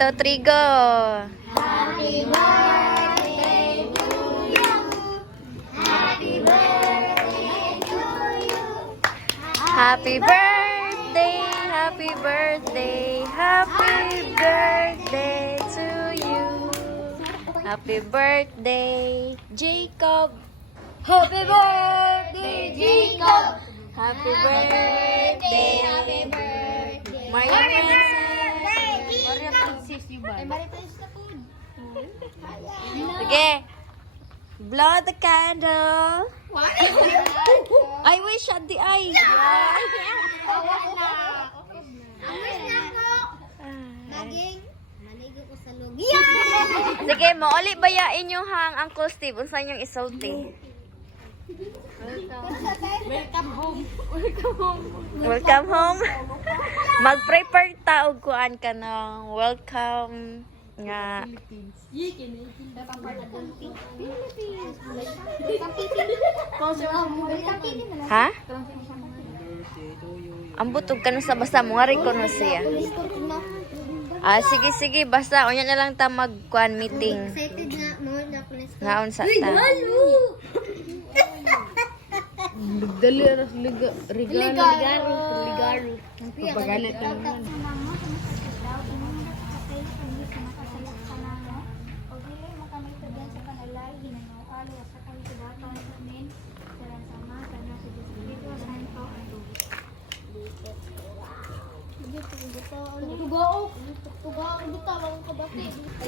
2, 3, go! Happy birthday to you. Happy birthday to you. Happy birthday, happy birthday, happy birthday to you. Happy birthday, Jacob. Happy birthday, Jacob. Happy birthday. Happy birthday. Maria Princess. Maria Princess yun ba? Maria Princess na po. Sige. Blow the candle. I wish at the eye. Naging maligo ko sa loob. Sige, mauli bayain yung hang Uncle Steve. Unsa yung isulti? Welcome home. Welcome home. Mag-prepare ta og kuan ka ng welcome nga ha? Ang butog ka sa basta mo nga rekono siya. Sige sige basta unya na lang ta mag-kuan meeting. Excited nga mo na ko na. Ngaon sa ta. Dali aras regalo. Pagalit na naman.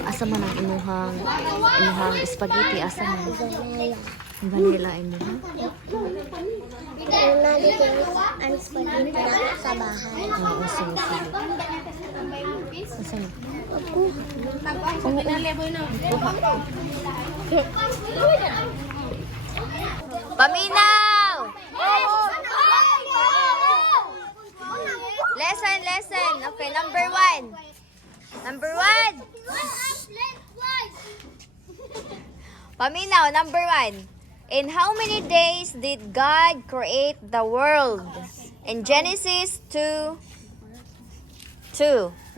Asa man ang imuhang spaghetti asa man? Vanilla imuhang. Una dito ang spaghetti na sa bahay. Oo, sige, sige. Asa man? Paminaw! Lesson. Okay, number 1. Number 1. Paminaw, number 1. In how many days did God create the world? In Genesis 2.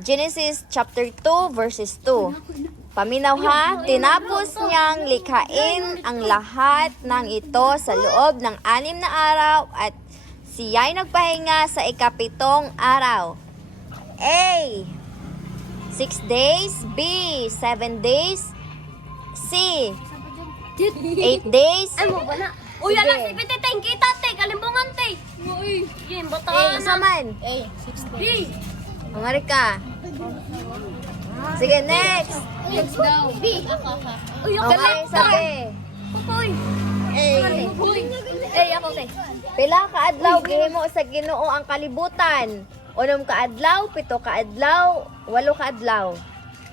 Genesis chapter 2 verses 2. Paminaw ha, tinapos niyang likhain ang lahat ng ito sa loob ng 6 na araw at siya'y nagpahinga sa ikapitong araw. A. 6 days. B. 7 days. C. 8 days. Ay mo ba na? Uy, Ala si Pititeng kita te kalimbungan te. Uy, yun A. bata Saman. A. 6 days. Mangari ka. Sige, next. Let's go. B. Uy, Okay, sabi. Uy. A. Ako te. Pila ka adlaw gihimo sa Ginoo ang kalibutan? 6 ka adlaw, 7 ka adlaw, 8 ka adlaw.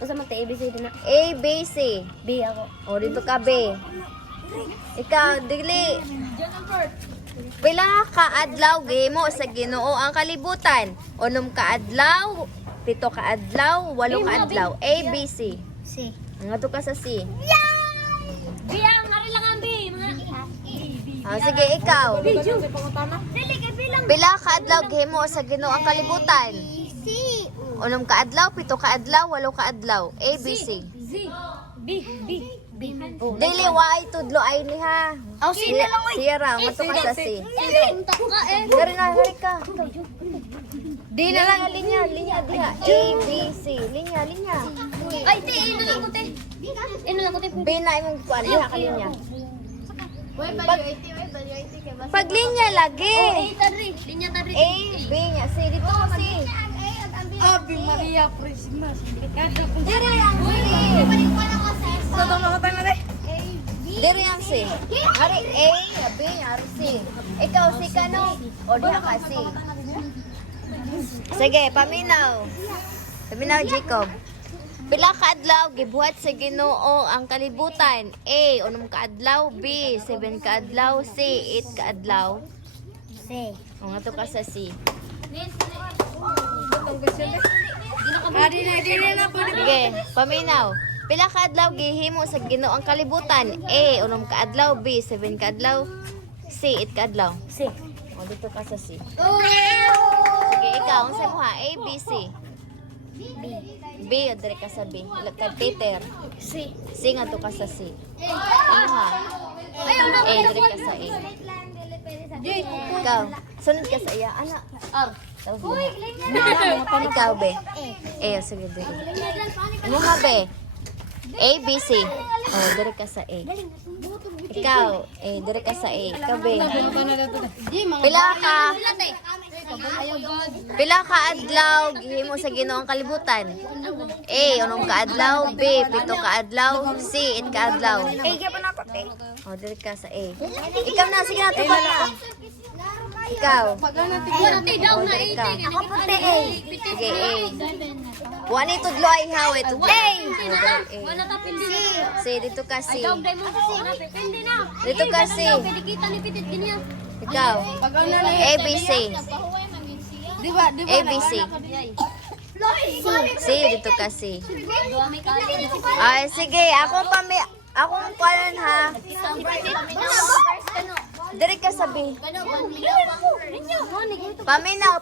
Usa man te ABC din na. A, B, C. B ako. O, dito ka, B. Ikaw, dili. Pila ka adlaw gihimo sa Ginoo ang kalibutan? 6 ka adlaw, 7 ka adlaw, 8 ka adlaw. A, B, C. C. Nga to ka sa C. B ang ari lang ang B. Sige, ikaw. Dili kay bilang Pila ka adlaw gihimo sa Ginoo ang kalibutan? C. 6 ka adlaw, 7 ka adlaw, 8 ka adlaw. A, B, C. Z. B. B. Dili wa tudlo ay ni ha. Oh, C na lang. Siya raw, mato ka sa C. Dari na, hari ka. Di na lang linya diha. A, B, C. Linya. Ay, te, ino lang ko te. Ino lang ko te. B na imong kuan diha ka linya. Way value IT kay basta. Pag linya lagi. A tadri, linya tadri. A, B nya, C dito ko C. Ave Maria Prismas. Kada po. Diri ang C. Diri ang C. Hari A, B, hari C. Ikaw C ka no? O diha ka C. Sige, paminaw. Paminaw, Jacob. Pila ka adlaw gibuhat sa Ginoo ang kalibutan? A. 6 ka adlaw. B. 7 ka adlaw. C. 8 ka adlaw. C. O nga to ka sa C. Dili na po. Sige, paminaw. Pila ka adlaw gihimo sa Ginoo ang kalibutan? A. 6 ka adlaw. B. 7 ka adlaw. C. 8 ka adlaw. C. O dito ka sa C. Oh! Sige, ikaw, ang sa mo ha? A, B, C. B, o dire ka sa B. Kay Peter. C. C nga to ka sa C. Ano ha? A, dire ka sa A. Ikaw, sunod ka sa iya. Ano? R. Ikaw, B. A, sige, dire. Ano ha, B? A, B, C. Oh, dire ka sa A. Ikaw, A, dire ka sa A. Ikaw, B. Pila ka adlaw gihimo sa Ginoong kalibutan? A, unong ka adlaw, B, 7 ka adlaw, C, 8 ka adlaw. Oh, dire ka sa A. Ikaw na, sige na, tuwa na. Ikaw. Dire ka. Sige, A. Wani tudlo ay hawe tudlo. Wala ta pindi. C, dito ka C. Daw day mo na pindi na. Dito ka C. Pwede kita ni pitit giniya. Ikaw. A, B, C. A, B, C. C, dito ka C. Ay, sige, akong kanan ha. Dire ka sa B. Paminaw.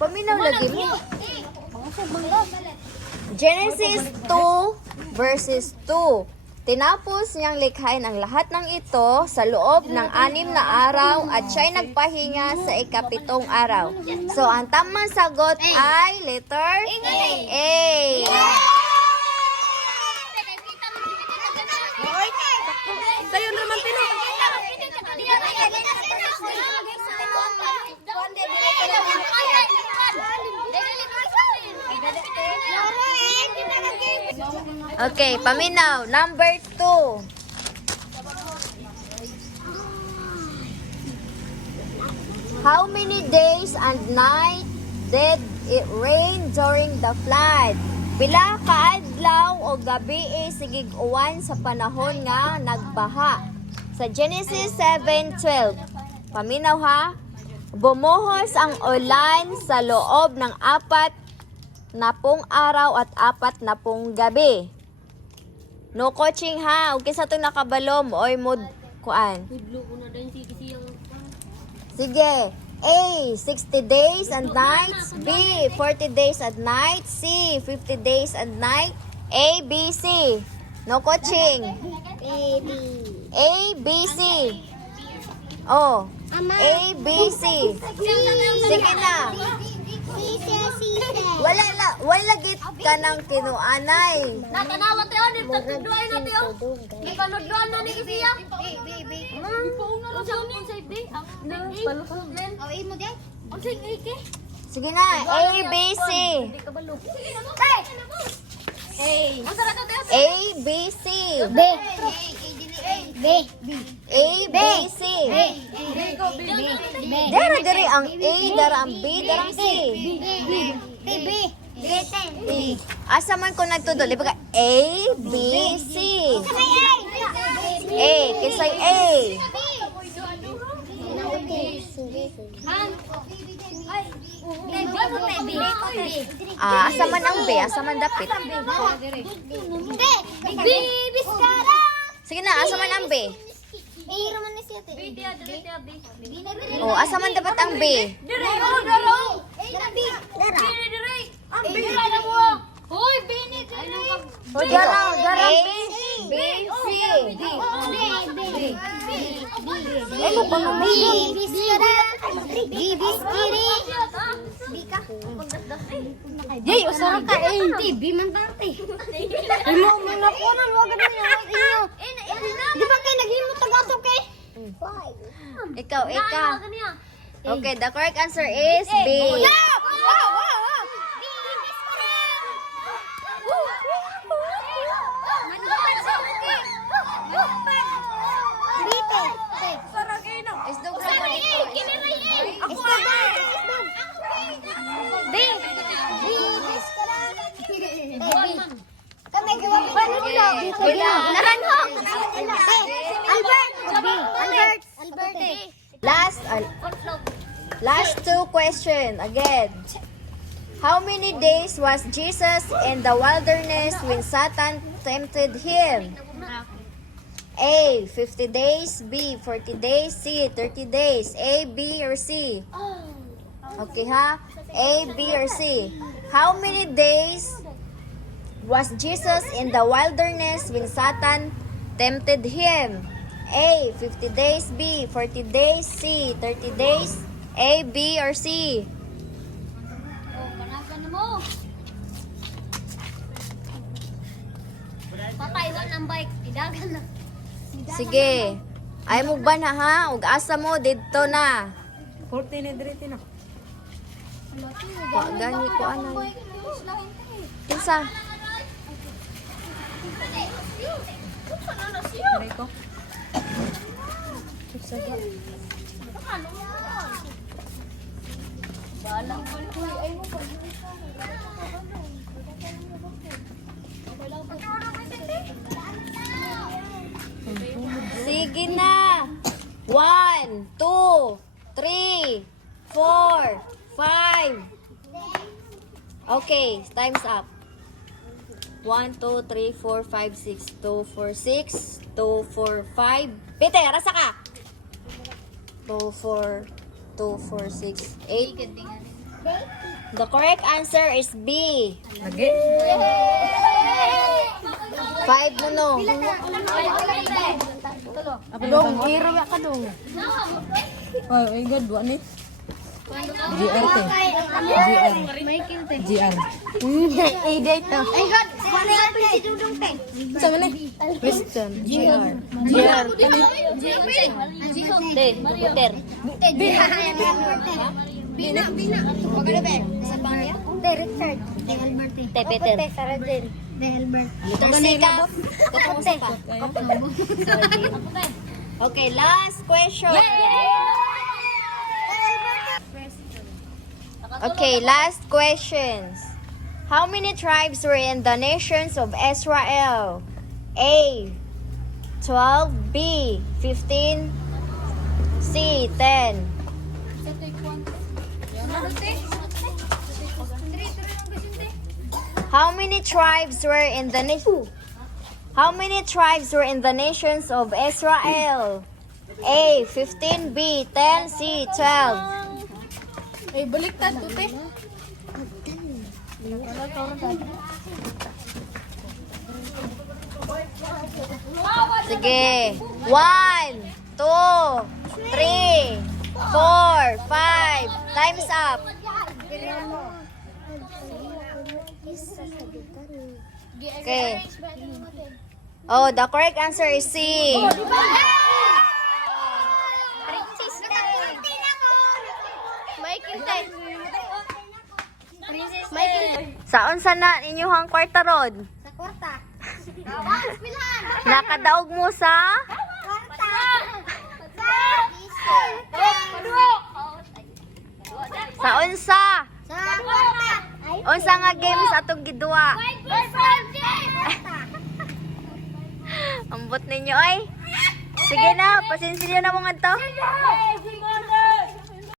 Paminaw lagi mo. Genesis 2 verses 2. Tinapos niyang likhain ang lahat ng ito sa loob ng 6 na araw at siya'y nagpahinga sa ika-7 araw. So, ang tamang sagot ay letter A. Tayo naman tino. Okay, paminaw. Number 2. How many days and nights did it rain during the flood? Pila ka adlaw o gabi sigig uwan sa panahon nga nagbaha. Sa Genesis 7:12. Paminaw ha. Bumuhos ang ulan sa loob ng 4 na araw at 4 na gabi. No coaching ha. Ug kinsa tong nakabalom oy mod kuan. Tudlo ko na din si kisiyang. Sige. A, 60 days and nights. B, 40 days and nights. C, 50 days and night. A, B, C. No coaching. A, B, C. Oh. A, B, C. Sige na. Wala git ka ng kinuanay. Natanawa tayo ni tatudloy na tayo. Di panudloan na ni kisiya. Sige na. A, B, C. A, B, C. A, B, C. Dara ang A, dara ang B, dara ang C. Asa man ko nagtudol, di ba ka? A, B, C. A, kisay A. Asa man ang B, asa man dapit. Sige na, asa man ang B. Oh, asa man dapat ang B. O, dito. A, B, C. Ano ba nga B? Jay, usara ka eh. TV man dati. Imo man ako na wag na inyo. Di ba kay naghimo tagatok eh? Ikaw. Okay, the correct answer is B. Isdog sa mo dito. Last two question again. How many days was Jesus in the wilderness when Satan tempted him? A, 50 days. B, 40 days. C, 30 days. A, B, or C? Okay ha? A, B, or C? How many days was Jesus in the wilderness when Satan tempted him? A, 50 days, B, 40 days, C, 30 days, A, B, or C? Oh, panagan mo. Pataywan ang bike. Idagan na. Sige. Ay mo ba na ha? Ug asa mo didto na. 40 na dito na. Wa gani ko anay. Kinsa? Aray ko. Sige na. 1, 2, 3, 4, 5. Okay, time's up. 1, 2, 3, 4, 5, 6. 2, 4, 6. 2, 4, 5. Peter, rasa ka. 2, 4, 2, 4, 6, 8. The correct answer is B. Lagi. 5 mo no. Dong, hero ka dong. Ay, god, wa ni. GR te. GR. GR. Ay, dito. Ay, God. Wala nga pala si Dudong Teng. Sa man ni? Question. GR. GR. Peter. Bina. Maganda ba? Sa bangya? Richard. De Alberte. Peter. Saradel. De Albert. Letter C ka. Katong sa pa. Okay, last question. Okay, last questions. How many tribes were in the nations of Israel? A, 12, B, 15, C, 10. How many tribes were in the How many tribes were in the nations of Israel? A, 15, B, 10, C, 12. Ay, baliktad to te. Sige. 1, 2, 3, 4, 5. Time's up. Okay. Oh, the correct answer is C. Saon sana inyong kwarta rod? Sa kwarta. Nakadaog mo sa? Kwarta. Saon sa? Sa kwarta. Unsa nga games atong gidua? Ambot ninyo ay. Sige na, pasinsilyo na mo nga to.